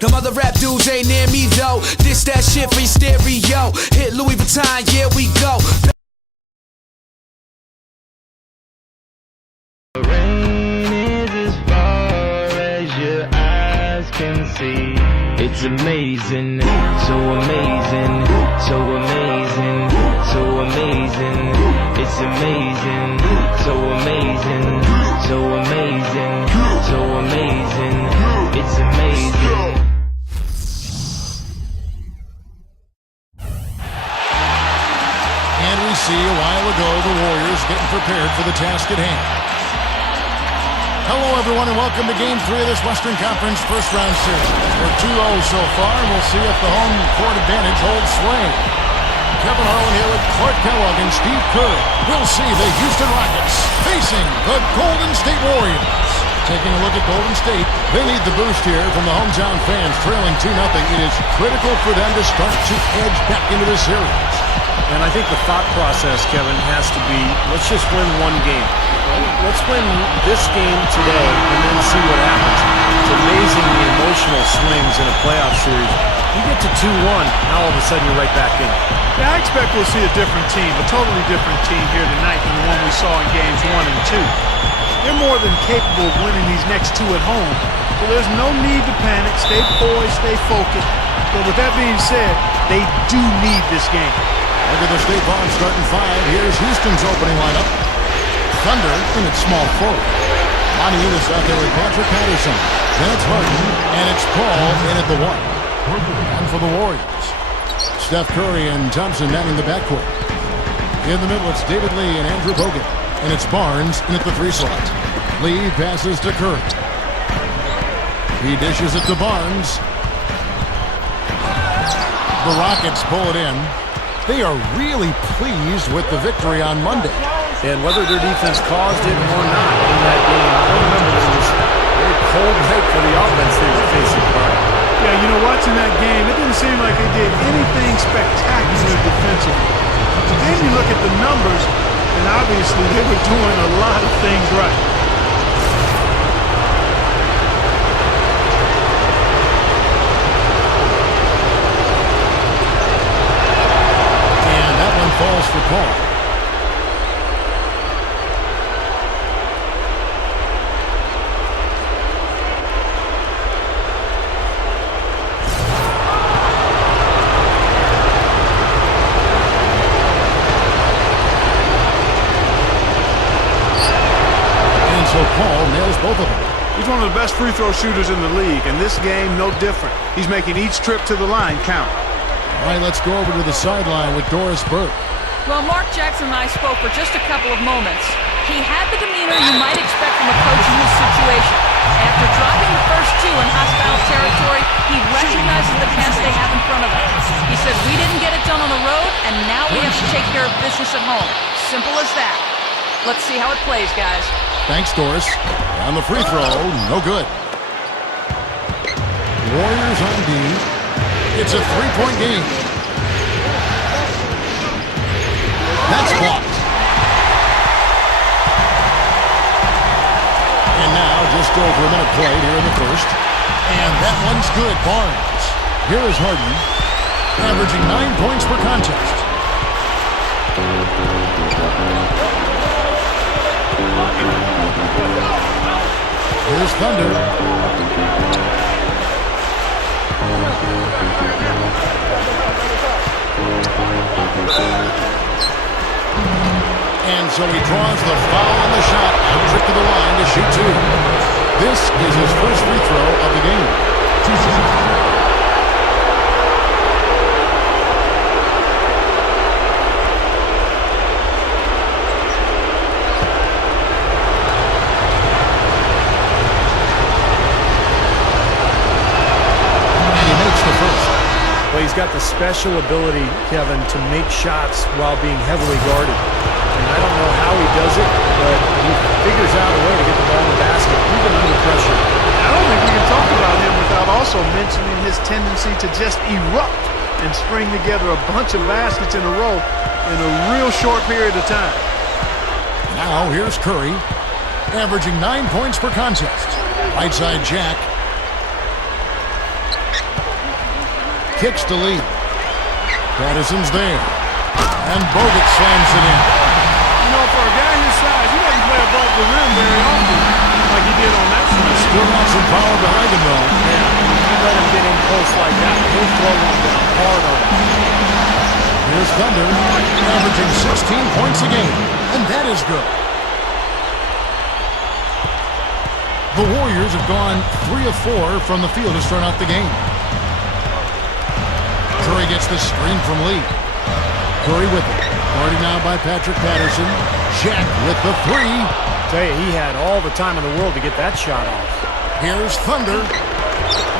Them other rap dudes ain't near me though. This that shit for your stereo. Hit Louis Vuitton, yeah we go. The rain is as far as your eyes can see. It's amazing, so amazing, so amazing, so amazing. It's amazing, so amazing, so amazing, so amazing. It's amazing. And we see a while ago the Warriors getting prepared for the task at hand. Hello, everyone, and welcome to Game 3 of this Western Conference first-round series. We're 2-0 so far, and we'll see if the home court advantage holds sway. Kevin Harlan here with Clark Kellogg and Steve Kerr. We'll see the Houston Rockets facing the Golden State Warriors. Taking a look at Golden State, they need the boost here from the hometown fans, trailing 2-0. It is critical for them to start to edge back into the series. And I think the thought process, Kevin, has to be, let's just win one game. Let's win this game today and then see what happens. It's amazing the emotional swings in a playoff series. You get to 2-1, now all of a sudden you're right back in. Yeah, I expect we'll see a different team, a totally different team here tonight than the one we saw in games 1 and 2. They're more than capable of winning these next two at home, so there's no need to panic. Stay poised, stay focused. But with that being said, they do need this game. Look at the State Farm starting five. Here's Houston's opening lineup. Thunder in its small forward. Monty Eunice out there with Patrick Patterson. Then it's Harden, and it's Paul in at the one. And for the Warriors, Steph Curry and Thompson manning the backcourt. In the middle, it's David Lee and Andrew Bogut. And it's Barnes in at the 3 slot. Lee passes to Curry. He dishes it to Barnes. The Rockets pull it in. They are really pleased with the victory on Monday. And whether their defense caused it or not in that game, I remember it was a very cold night for the offense they were facing. Yeah, you know, watching that game, it didn't seem like they did anything spectacular defensively. But then you look at the numbers, and obviously they were doing a lot of things right. And that one falls for Paul. So Paul nails both of them. He's one of the best free throw shooters in the league, and this game no different. He's making each trip to the line count. All right, let's go over to the sideline with Doris Burke. Well, Mark Jackson and I spoke for just a couple of moments. He had the demeanor you might expect from a coach in this situation. After dropping the first two in hostile territory, he recognizes the task they have in front of them. He said, we didn't get it done on the road, and now we have to take care of business at home. Simple as that. Let's see how it plays, guys. Thanks, Doris. On the free throw, no good. Warriors on D. It's a three-point game. That's blocked. And now just over a minute played here in the first. And that one's good. Barnes. Here is Harden, averaging 9 points per contest. Here's Thunder. And so he draws the foul on the shot. Trip to the line to shoot two. This is his first free throw of the game. Well, he's got the special ability, Kevin, to make shots while being heavily guarded. And I don't know how he does it, but he figures out a way to get the ball in the basket, even under pressure. I don't think we can talk about him without also this tendency to just erupt and string together a bunch of baskets in a row in a real short period of time. Now here's Curry, averaging 9 points per contest. Right side Jack. Kicks to Lee. Patterson's there. And Bogut slams it in. You know, for a guy his size, he doesn't play above the rim very often like he did on that swing. Still got some power behind him, though. Yeah, you let him get in close like that, he'll throw one down hard on him. Here's Thunder, averaging 16 points a game. And that is good. The Warriors have gone 3 of 4 from the field to start out the game. Curry gets the screen from Lee. Curry with it. Guarded now by Patrick Patterson. Jack with the 3. Tell you, he had all the time in the world to get that shot off. Here's Thunder.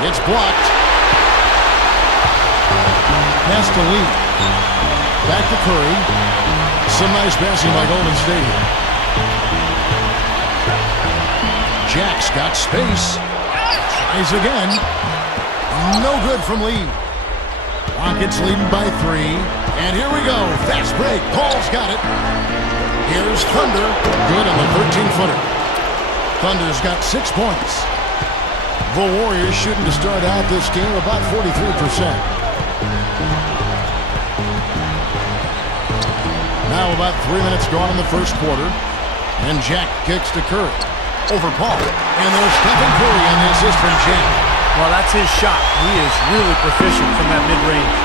It's blocked. Pass to Lee. Back to Curry. Some nice passing by Golden State. Jack's got space. Tries again. No good from Lee. Rockets leading by 3. And here we go. Fast break. Paul's got it. Here's Thunder. Good on the 13-footer. Thunder's got 6 points. The Warriors shooting to start out this game about 43%. Now about 3 minutes gone in the first quarter. And Jack kicks to Curry. Over Paul. And there's Stephen Curry on the assist from Jack. Well, that's his shot. He is really proficient from that mid-range.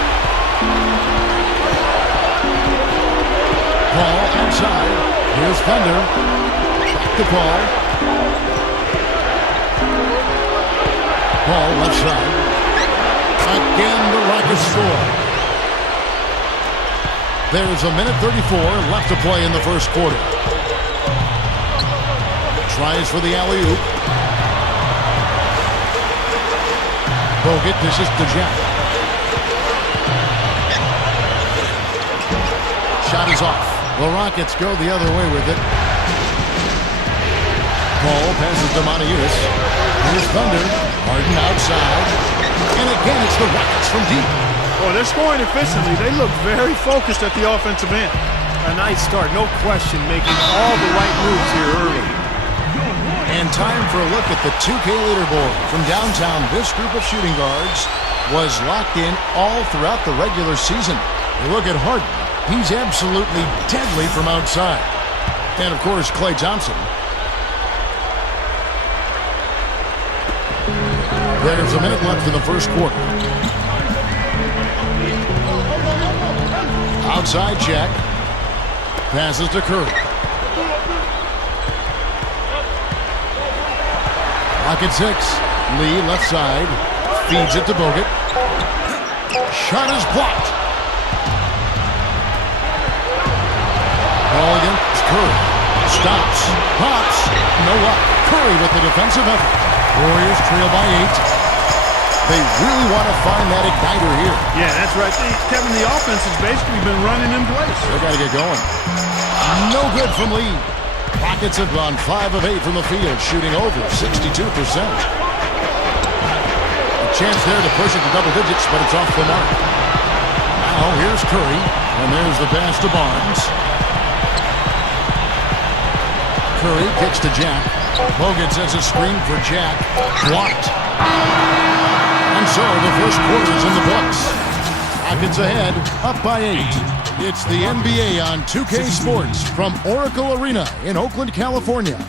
Paul outside. Here's Thunder. Back to Paul. Paul left side. Again, the Rockets score. There's a minute 34 left to play in the first quarter. Tries for the alley-oop. Bogut dishes to Jack. Shot is off. The Rockets go the other way with it. Paul passes to Montiunas. Here's Thunder. Harden outside. And again, it's the Rockets from deep. Boy, they're scoring efficiently. They look very focused at the offensive end. A nice start, no question, making all the right moves here early. And time for a look at the 2K leaderboard. From downtown, this group of shooting guards was locked in all throughout the regular season. You look at Harden. He's absolutely deadly from outside. And, of course, Klay Thompson. There's a minute left in the first quarter. Outside Jack. Passes to Curry. Rocket 6. Lee left side. Feeds it to Bogut. Shot is blocked. Ball against Curry. Stops. Pops. No luck. Curry with the defensive effort. Warriors trail by 8. They really want to find that igniter here. Yeah, that's right. Kevin, the offense has basically been running in place. They got to get going. No good from Lee. Rockets have gone 5 of 8 from the field, shooting over 62%. A chance there to push it to double digits, but it's off the mark. Now here's Curry, and there's the pass to Barnes. Curry kicks to Jack. Bogut sets a screen for Jack. Blocked. And so the first quarter is in the books. Rockets ahead, up by 8. It's the NBA on 2K Sports from Oracle Arena in Oakland, California.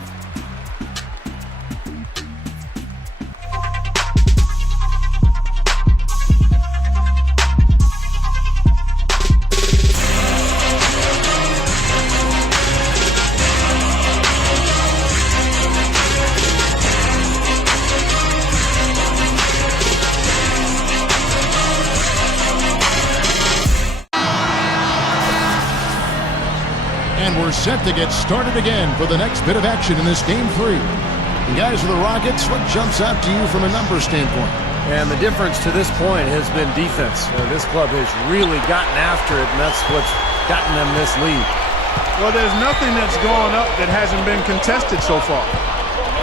And we're set to get started again for the next bit of action in this Game 3. And guys, for the Rockets, what jumps out to you from a numbers standpoint? And the difference to this point has been defense. This club has really gotten after it, and that's what's gotten them this lead. Well, there's nothing that's gone up that hasn't been contested so far.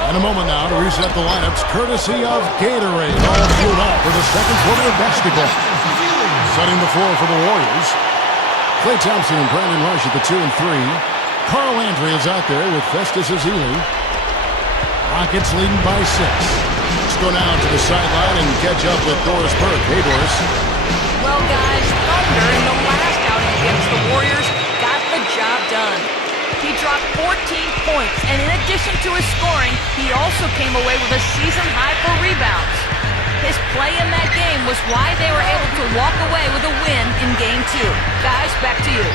And a moment now to reset the lineups, courtesy of Gatorade. All fueled up for the second quarter of basketball. Setting the floor for the Warriors. Klay Thompson and Brandon Rush at the 2 and 3. Carl Landry is out there with Festus Ezeli. Rockets leading by 6. Let's go now to the sideline and catch up with Doris Burke. Hey, Doris. Well, guys, Thunder in the last outing against the Warriors got the job done. He dropped 14 points, and in addition to his scoring, he also came away with a season high for rebounds. His play in that game was why they were able to walk away with a win in Game 2. Guys, back to you.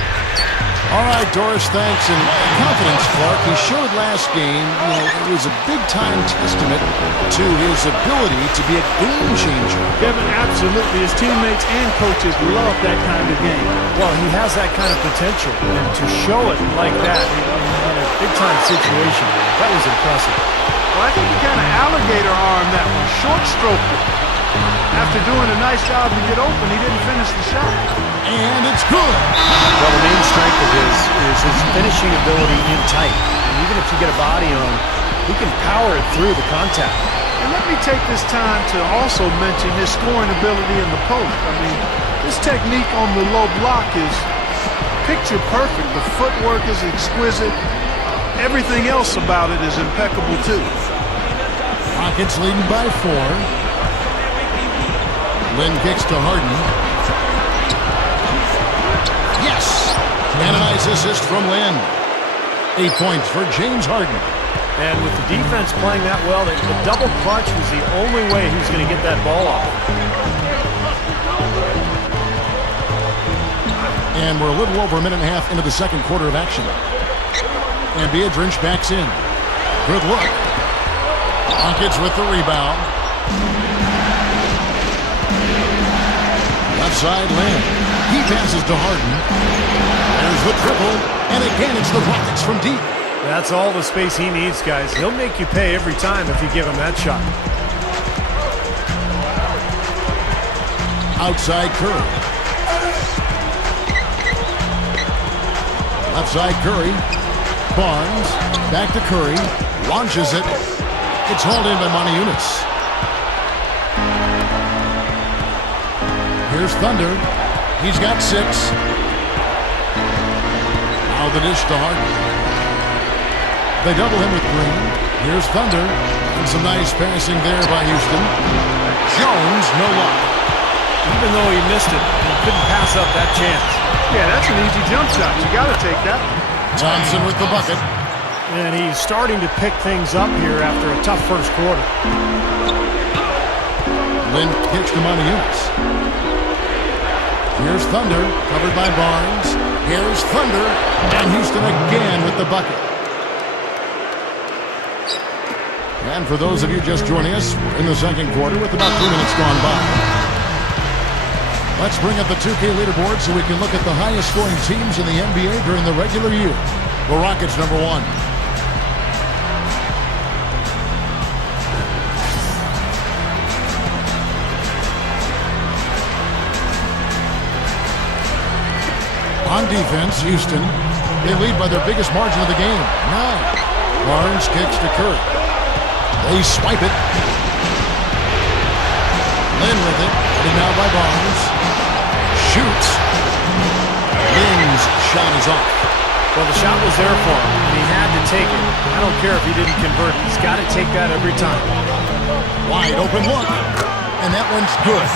All right, Doris, thanks. And confidence, Clark, he showed last game, it was a big-time testament to his ability to be a game changer. Kevin, absolutely. His teammates and coaches love that kind of game. Well, he has that kind of potential, and to show it like that in a big-time situation, that was impressive. Well, I think he kind of alligator armed that one, short stroked it. After doing a nice job to get open, he didn't finish the shot. And it's good. Well, the main strength of his is his finishing ability in tight. And even if you get a body on him, he can power it through the contact. And let me take this time to also mention his scoring ability in the post. I mean, this technique on the low block is picture perfect. The footwork is exquisite. Everything else about it is impeccable, too. Rockets leading by 4. Lynn kicks to Harden. Yes! And a nice assist from Lynn. 8 points for James Harden. And with the defense playing that well, the double clutch was the only way he was going to get that ball off. And we're a little over a minute and a half into the second quarter of action. And Biedrins backs in. Good look. Rockets with the rebound. Left side, Lynn. He passes to Harden. There's the triple. And again, it's the Rockets from deep. That's all the space he needs, guys. He'll make you pay every time if you give him that shot. Outside Curry. Left side Curry. Barnes. Back to Curry. Launches it. It's hauled in by Moniunas. Here's Thunder. He's got 6. Now the dish to Harden. They double him with Green. Here's Thunder. And some nice passing there by Houston. Jones, no luck. Even though he missed it, he couldn't pass up that chance. Yeah, that's an easy jump shot. You got to take that. Thompson with the bucket. And he's starting to pick things up here after a tough first quarter. Lynn kicks to Moniunas. Here's Thunder, covered by Barnes. Here's Thunder, and Houston again with the bucket. And for those of you just joining us, we're in the second quarter with about 2 minutes gone by. Let's bring up the 2K leaderboard so we can look at the highest scoring teams in the NBA during the regular year. The Rockets number 1. On defense, Houston, they lead by their biggest margin of the game, 9. Barnes kicks to Curry. They swipe it. Lynn with it, heading out by Barnes. Shoots. Lynn's shot is off. Well, the shot was there for him, and he had to take it. I don't care if he didn't convert. He's got to take that every time. Wide open look. And that one's good.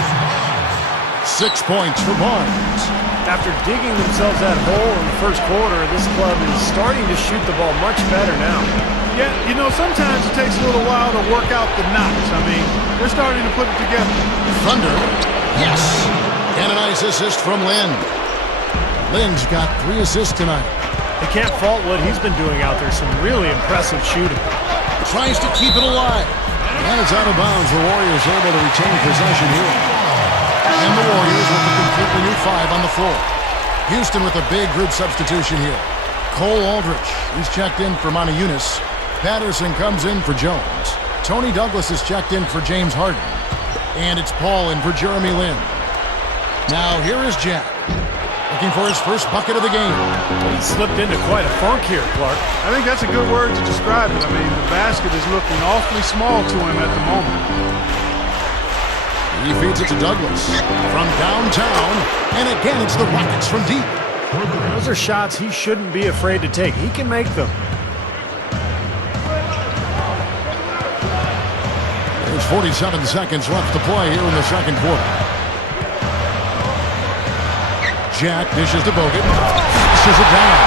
6 points for Barnes. After digging themselves that hole in the first quarter, this club is starting to shoot the ball much better now. Yeah, you know, sometimes it takes a little while to work out the knots. I mean, they're starting to put it together. Thunder. Yes. And a nice assist from Lynn. Lynn's got 3 assists tonight. They can't fault what he's been doing out there. Some really impressive shooting. Tries to keep it alive. And it's out of bounds. The Warriors able to retain possession here. And the Warriors with a completely new 5 on the floor. Houston with a big group substitution here. Cole Aldrich, he's checked in for Moniunas. Patterson comes in for Jones. Tony Douglas is checked in for James Harden. And it's Paul in for Jeremy Lin. Now here is Jack. looking for his first bucket of the game. He slipped into quite a funk here, Clark. I think that's a good word to describe it. I mean, the basket is looking awfully small to him at the moment. He feeds it to Douglas from downtown, and again it's the Rockets from deep. Those are shots he shouldn't be afraid to take. He can make them. There's 47 seconds left to play here in the second quarter. Jack dishes to Bogut. Dishes it down.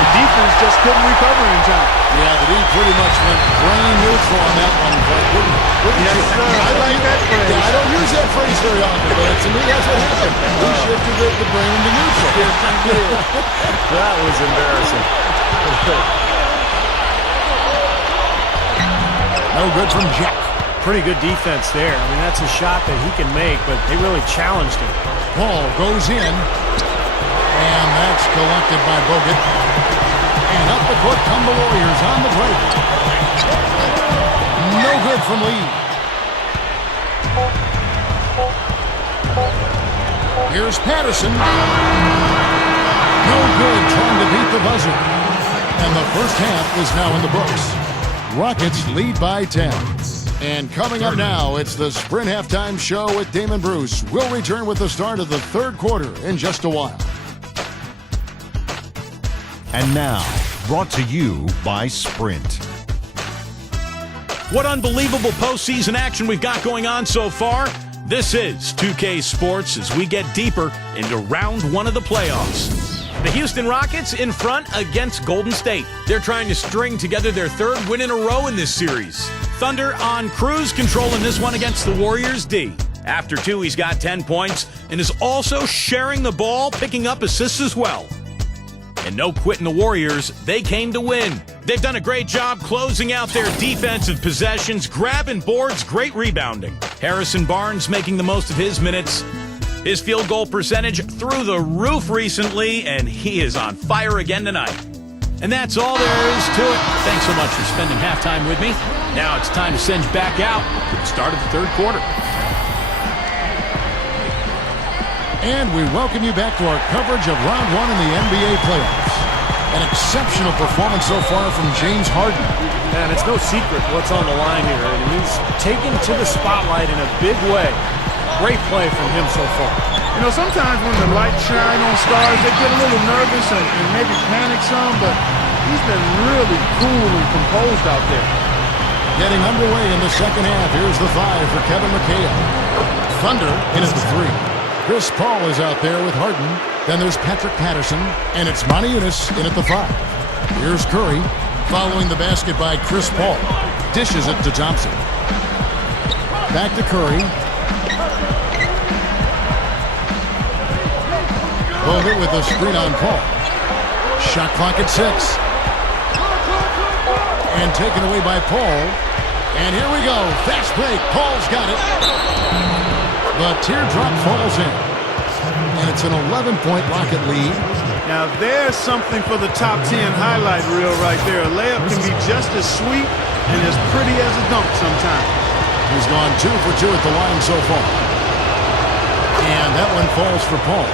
The defense just couldn't recover in time. Yeah, the D pretty much went brain neutral on that one. Wouldn't Yes, you? sir. I like that phrase. Yeah, I don't use that phrase very often, but to me that's what happened. He shifted the brain to neutral. That was embarrassing. No good from Jack. Pretty good defense there. I mean, that's a shot that he can make, but they really challenged him. Paul goes in, and that's collected by Bogut. And up the court come the Warriors on the break. No good from Lee. Here's Patterson. No good trying to beat the buzzer. And the first half is now in the books. Rockets lead by 10. And coming up now, it's the Sprint Halftime Show with Damon Bruce. We'll return with the start of the third quarter in just a while. And now, brought to you by Sprint. What unbelievable postseason action we've got going on so far. This is 2K Sports as we get deeper into round one of the playoffs. The Houston Rockets in front against Golden State. They're trying to string together their third win in a row in this series. Thunder on cruise control in this one against the Warriors D. After two, he's got 10 points and is also sharing the ball, picking up assists as well. And no quitting the Warriors, they came to win. They've done a great job closing out their defensive possessions, grabbing boards, great rebounding. Harrison Barnes making the most of his minutes. His field goal percentage through the roof recently, and he is on fire again tonight. And that's all there is to it. Thanks so much for spending halftime with me. Now it's time to send you back out to the start of the third quarter. And we welcome you back to our coverage of round one in the NBA playoffs. An exceptional performance so far from James Harden. And it's no secret what's on the line here. And he's taken to the spotlight in a big way. Great play from him so far. You know, sometimes when the lights shine on stars, they get a little nervous and maybe panic some, but he's been really cool and composed out there. Getting underway in the second half. Here's the 5 for Kevin McHale. Thunder in at the 3. Chris Paul is out there with Harden. Then there's Patrick Patterson, and it's Monty Eunice in at the 5. Here's Curry, following the basket by Chris Paul. Dishes it to Thompson. Back to Curry. Bogut with a screen on Paul. Shot clock at 6. And taken away by Paul. And here we go. Fast break. Paul's got it. The teardrop falls in. And it's an 11-point Rocket lead. Now there's something for the top 10 highlight reel right there. A layup can be just as sweet and as pretty as a dunk sometimes. He's gone 2 for 2 at the line so far. And that one falls for Paul.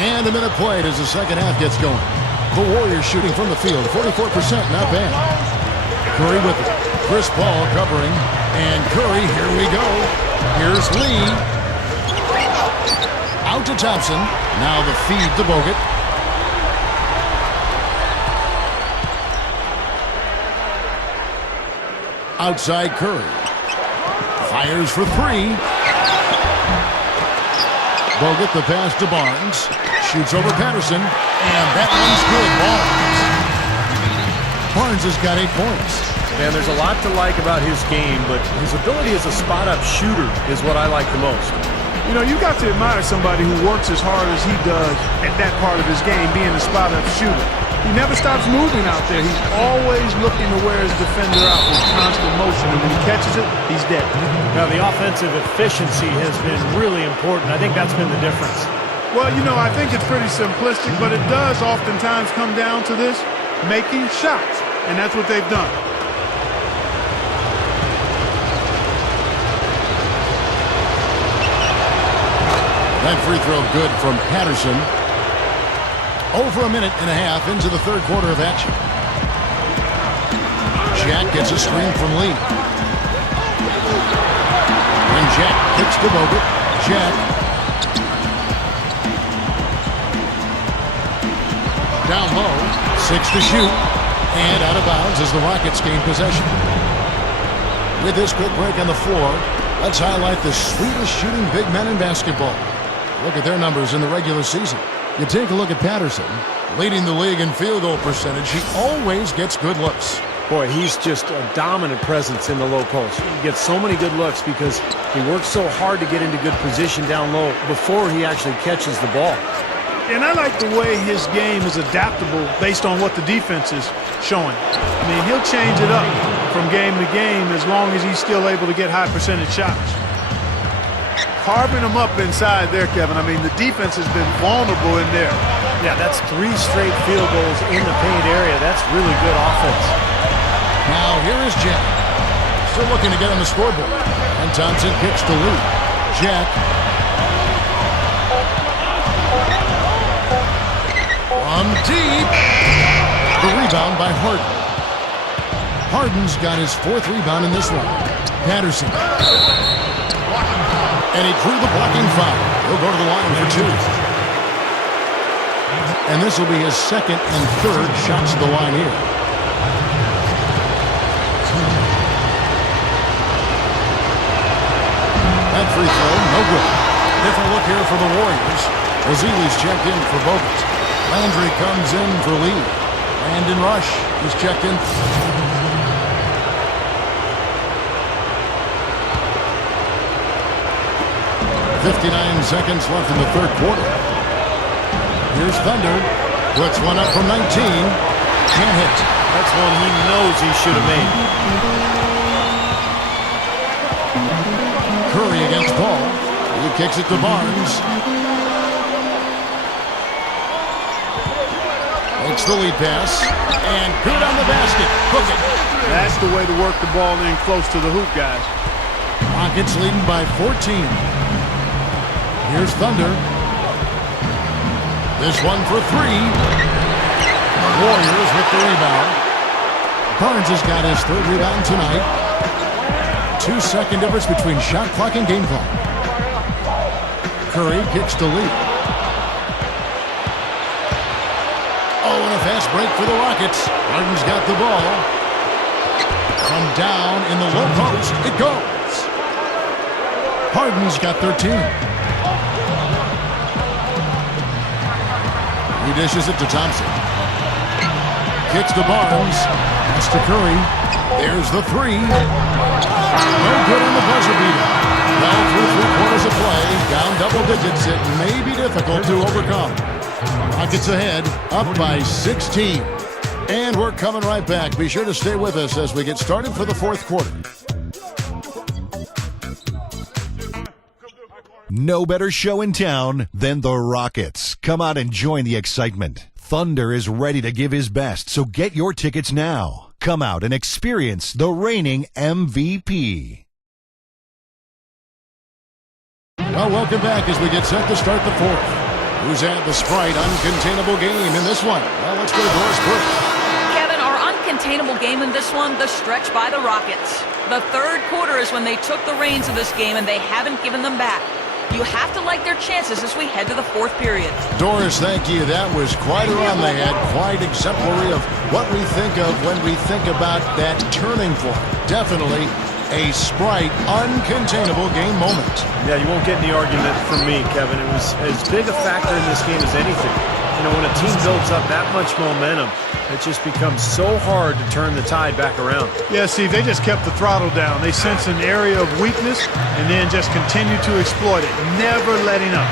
And a minute played as the second half gets going. The Warriors shooting from the field, 44%, not bad. Curry with it. Chris Paul covering. And Curry, here we go. Here's Lee. Out to Thompson. Now the feed to Bogut. Outside Curry. Fires for 3. Bogut the pass to Barnes. Shoots over Patterson. And that one's good. Barnes has got 8 points. Man, there's a lot to like about his game, but his ability as a spot-up shooter is what I like the most. You know, you got to admire somebody who works as hard as he does at that part of his game, being a spot-up shooter. He never stops moving out there. He's always looking to wear his defender out with constant motion, and when he catches it, he's dead. Now, the offensive efficiency has been really important. I think that's been the difference. Well, you know, I think it's pretty simplistic, but it does oftentimes come down to this, making shots, and that's what they've done. That free throw good from Patterson. Over a minute and a half into the third quarter of action. Jack gets a screen from Lee. And Jack kicks to Bogut. Jack. Down low. 6 to shoot. And out of bounds as the Rockets gain possession. With this quick break on the floor, let's highlight the sweetest shooting big men in basketball. Look at their numbers in the regular season. You take a look at Patterson, leading the league in field goal percentage. He always gets good looks. Boy, he's just a dominant presence in the low post. He gets so many good looks because he works so hard to get into good position down low before he actually catches the ball. And I like the way his game is adaptable based on what the defense is showing. I mean, he'll change it up from game to game as long as he's still able to get high percentage shots. Carving them up inside there, Kevin. I mean, the defense has been vulnerable in there. Yeah, that's 3 straight field goals in the paint area. That's really good offense. Now here is Jack. Still looking to get on the scoreboard. And Thompson kicks to Lee. Jack. From deep. The rebound by Harden. Harden's got his 4th rebound in this one. Patterson. And he drew the blocking foul. He'll go to the line for 2. And this will be his 2nd and 3rd shots at the line here. That free throw, no good. Different look here for the Warriors. Ezeli's checked in for Bogut. Landry comes in for Lee. Landon Rush is checked in. 59 seconds left in the third quarter. Here's Thunder. Puts one up from 19. Can't hit. That's one he knows he should have made. Curry against Paul. He kicks it to Barnes. Makes the lead pass. And good on the basket. Hook it. That's the way to work the ball in close to the hoop, guys. Rockets leading by 14. Here's Thunder. This one for 3. Warriors with the rebound. Barnes has got his 3rd rebound tonight. 2-second difference between shot clock and game clock. Curry kicks to Lee. Oh, and a fast break for the Rockets. Harden's got the ball. From down in the low post, it goes. Harden's got 13. He dishes it to Thompson. Kicks to Barnes. That's to Curry. There's the 3. No good on the buzzer beater. Well, through 3 quarters of play, down double digits, it may be difficult to overcome. Rockets ahead, up by 16. And we're coming right back. Be sure to stay with us as we get started for the 4th quarter. No better show in town than the Rockets. Come out and join the excitement. Thunder is ready to give his best, so get your tickets now. Come out and experience the reigning MVP. Well, welcome back as we get set to start the 4th. Who's had the Sprite uncontainable game in this one? Well, let's go to Doris Burke. Kevin, our uncontainable game in this one, the stretch by the Rockets. The third quarter is when they took the reins of this game, and they haven't given them back. You have to like their chances as we head to the 4th period. Doris, thank you. That was quite a run they had. Quite exemplary of what we think of when we think about that turning point. Definitely a Sprite uncontainable game moment. Yeah, you won't get any argument from me, Kevin. It was as big a factor in this game as anything. You know, when a team builds up that much momentum, it just becomes so hard to turn the tide back around. Yeah, Steve, they just kept the throttle down. They sensed an area of weakness and then just continued to exploit it, never letting up.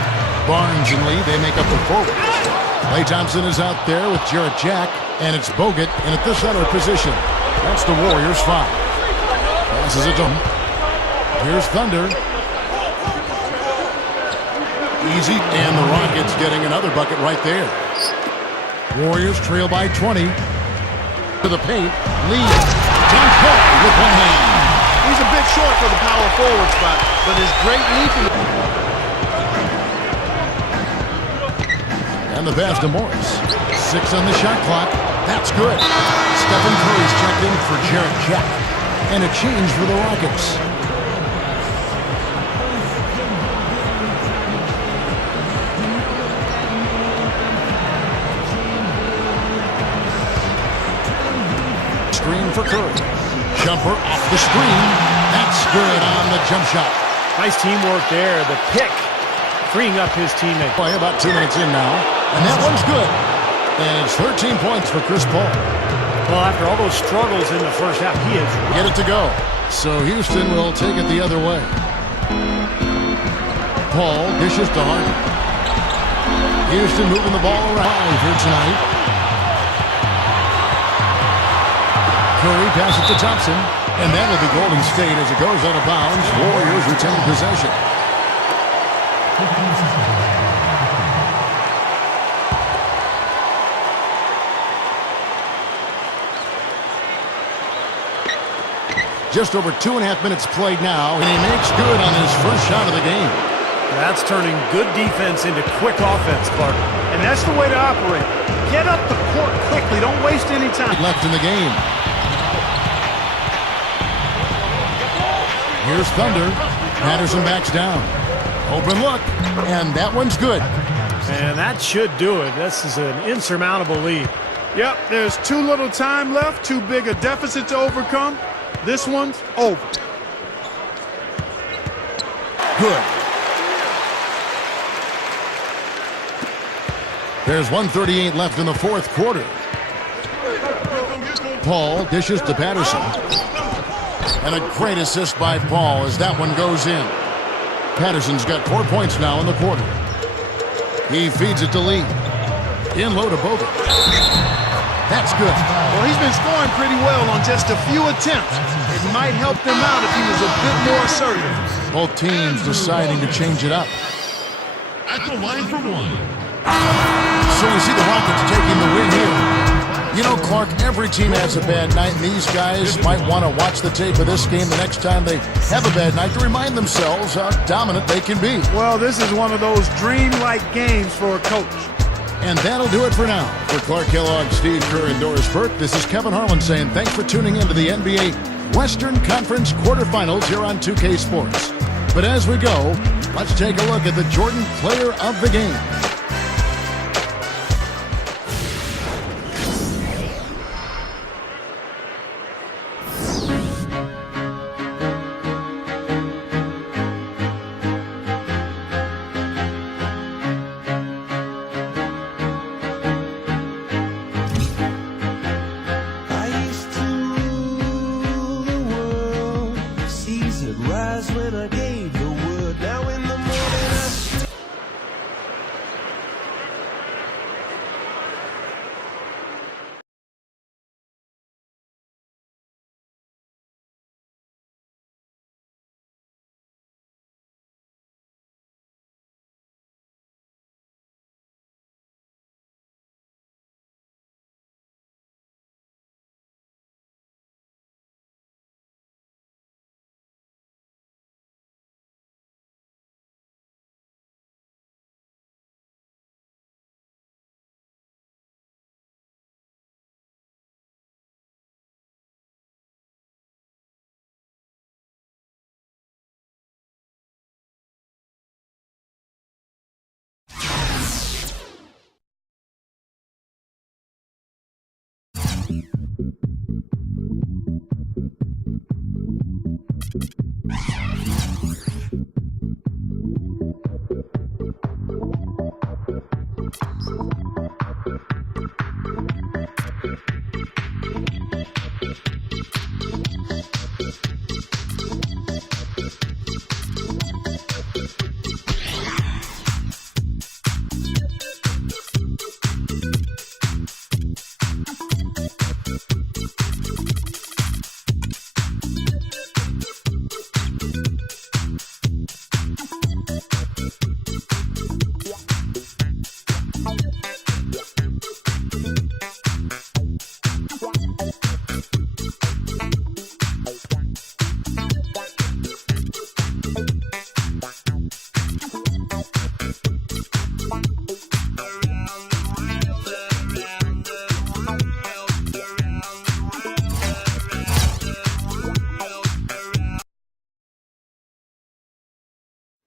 Barnes and Lee, they make up the forwards. Klay Thompson is out there with Jarrett Jack, and it's Bogut in at the center position. That's the Warriors' 5. Passes it to him. Here's Thunder. Easy, and the Rockets getting another bucket right there. Warriors trail by 20. To the paint. Lee. John Curry with one hand. He's a bit short for the power forward spot, but his great leaping. And the pass to Morris. 6 on the shot clock. That's good. Stephen Curry's checked in for Jarrett Jack. And a change for the Rockets. Screen for Curry. Jumper off the screen. That's good on the jump shot. Nice teamwork there. The pick, freeing up his teammate. Play about 2 minutes in now. And that one's good. And it's 13 points for Chris Paul. Well, after all those struggles in the first half, he is Get it to go. So Houston will take it the other way. Paul dishes to Harden. Houston moving the ball around here tonight. Curry passes to Thompson. And that will be Golden State as it goes out of bounds. Warriors retain possession. Just over 2.5 minutes played now, and he makes good on his first shot of the game. That's turning good defense into quick offense, Clark. And that's the way to operate. Get up the court quickly. Don't waste any time. Left in the game. Here's Thunder. Patterson backs down. Open look, and that one's good. And that should do it. This is an insurmountable lead. Yep, there's too little time left, too big a deficit to overcome. This one's over. Good. There's 1:38 left in the fourth quarter. Paul dishes to Patterson. And a great assist by Paul as that one goes in. Patterson's got 4 points now in the quarter. He feeds it to Lee. In low to Bogut. That's good. Well, he's been scoring pretty well on just a few attempts. It might help them out if he was a bit more assertive. Both teams deciding to change it up. At the line for one. So you see the Rockets taking the win here. You know, Clark, every team has a bad night, and these guys might want to watch the tape of this game the next time they have a bad night to remind themselves how dominant they can be. Well, this is one of those dream-like games for a coach. And that'll do it for now. For Clark Kellogg, Steve Kerr, and Doris Burke, this is Kevin Harlan saying thanks for tuning in to the NBA Western Conference quarterfinals here on 2K Sports. But as we go, let's take a look at the Jordan Player of the Game.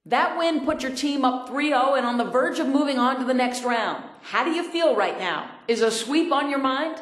That win put your team up 3-0 and on the verge of moving on to the next round. How do you feel right now? Is a sweep on your mind?